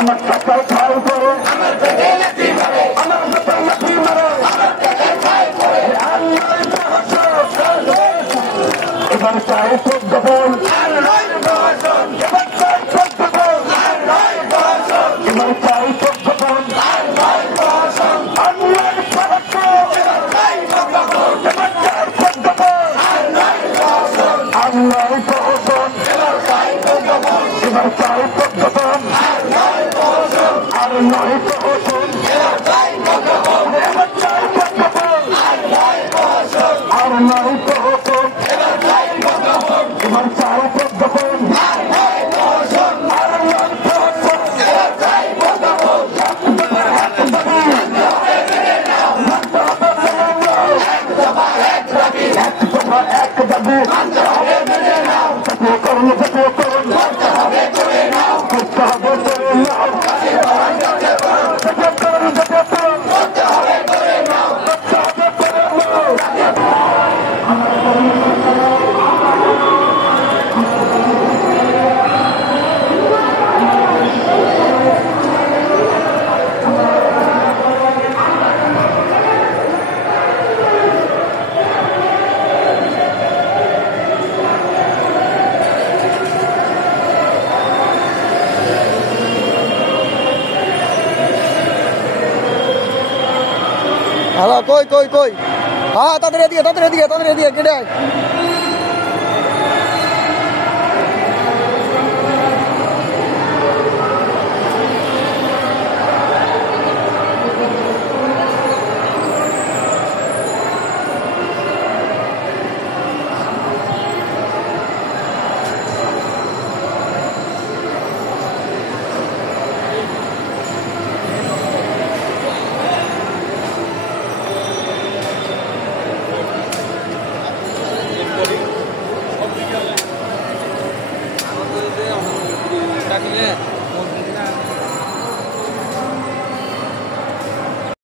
আমার টাকায় খাই করে আমার পেটে লাথি মারে আমার পেটে লাথি মারে আমার পেটে খাই করে আল্লাহ এবার চাই চোদ্দ বল এবার চাই চোদ্দ বল এবার চাই চোদ্দ বল আল্লাহ এবার চাই চোদ্দ বল এবার চাই চোদ্দ বল আল্লাহ এবার চাই চোদ্দ বল এবার চাই চোদ্দ বল আর নয় প্রহসন এবার চাই চোদ্দ বল এবার চাই চোদ্দ বল আর নয় প্রহসন এবার চাই চোদ্দ বল এবার চাই চোদ্দ বল আর নয় প্রহসন আর নয় প্রহসন এবার চাই চোদ্দ বল এক দাবি মানতে হবে মেনে নাও করুন করতে হবে করে নাও করতে হবে করে নাও করতে হবে করে নাও হ্যালো কই কই কই হ্যাঁ তাদের এদিকে কেটে